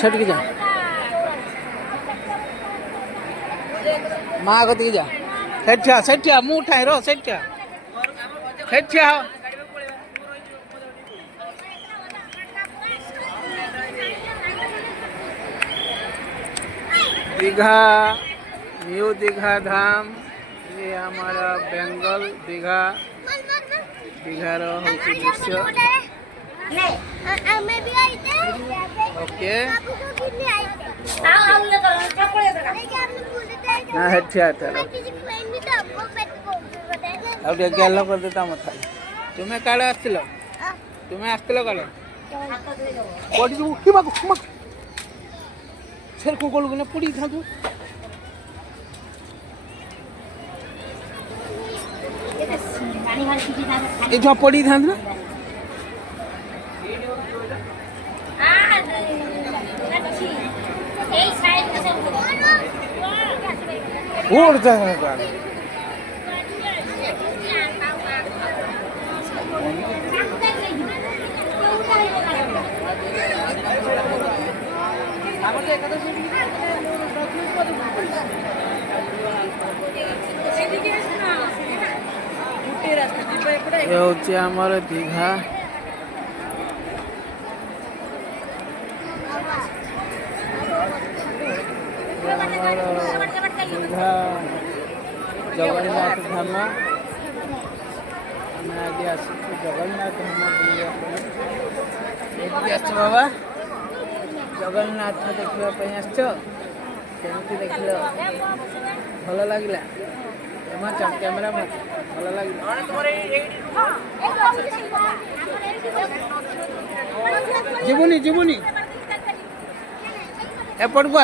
সেটিকে যা, মা কতিকে যা। সেঠিয়া সেঠিয়া ମୁଁ ଉଠାଏ ର ସେଠିଆ ସେଠିଆ। दीघा न्यू दीघा धाम, ये हमारा बेंगल दीघा। दीघार हूँ दृश्य। ओके ना हेठिया गेल कर देता मत। तुम्हें काले आसथिल, तुम्हें आसथिल काले सेर को गोल गने पड़ी था तू ये जो पड़ी था ना उड़ जाएगा। ये होची आमर दीघा। दीघा जगन्नाथ धाम आगे आस जगन्नाथ धाम बुलाया बाबा जगन्नाथ देखापी आसमती देख भल लगे कैमेरा भल लगे जीवनी जीवनी एपट को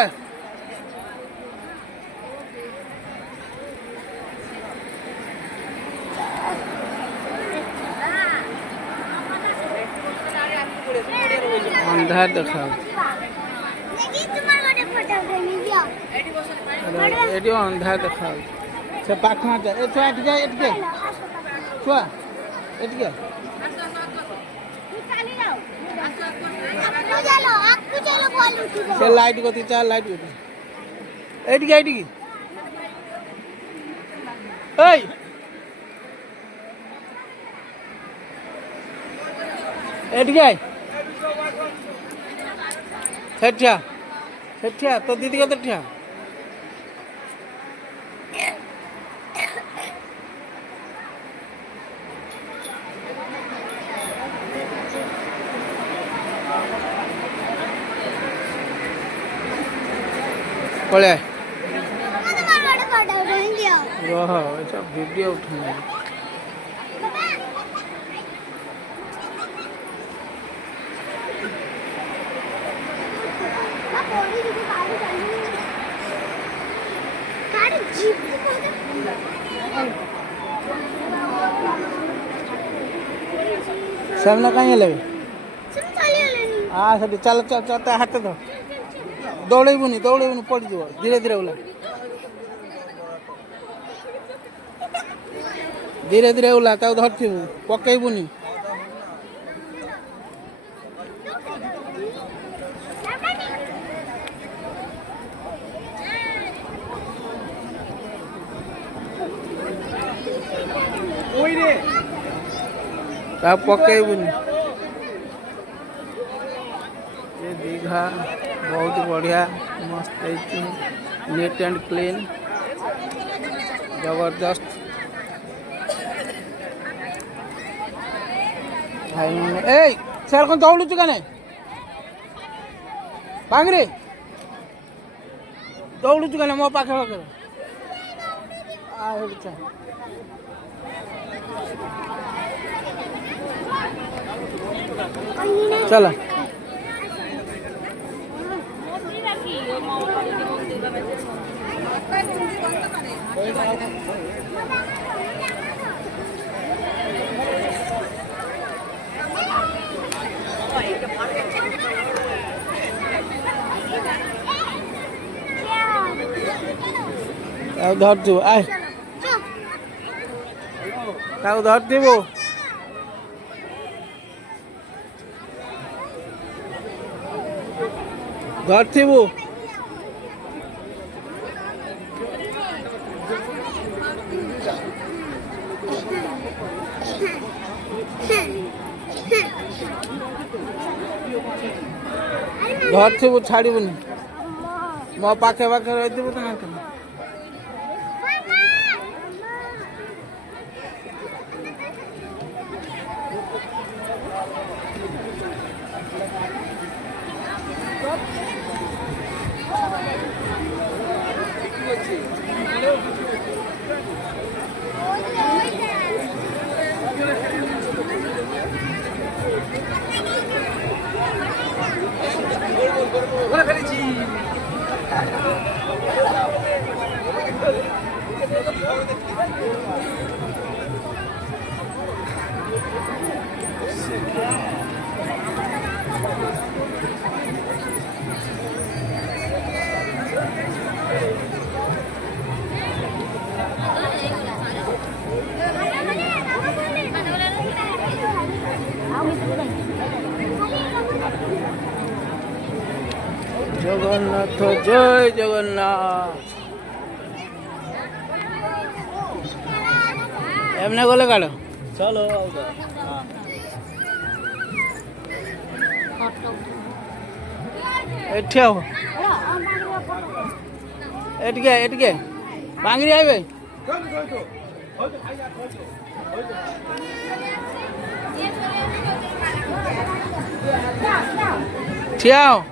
अंधार देखा अंधार देखा से पाखा छुआ छुआ से लाइट गति चार लाइट गति सेठिया सेठिया तो दीदी को तो ठिया पड़े रह वीडियो उठा सामने कहीं लगे हाँ सर चल चल चलते हाथ तो दौड़ेबुनि पड़ जाव धीरे धीरे ओला धीरे धीरे ओला धरती पकईबुनि पकईबुनि। ये दीघा बहुत बढ़िया मस्त नीट एंड क्लीन जबरदस्त। भाई ए सर कौन दौड़ू चुका नहीं बांगरे दौड़ू चुका नहीं मो पाखे पाखे चला धरती आए धरती घर थी वो घर थी वो छाड़ी मो पाखे पाखे रही तो ना जगन्नाथ जय जगन्नाथ एमने गले काढ़ चलो एटिके बांगरी आइबे ठिया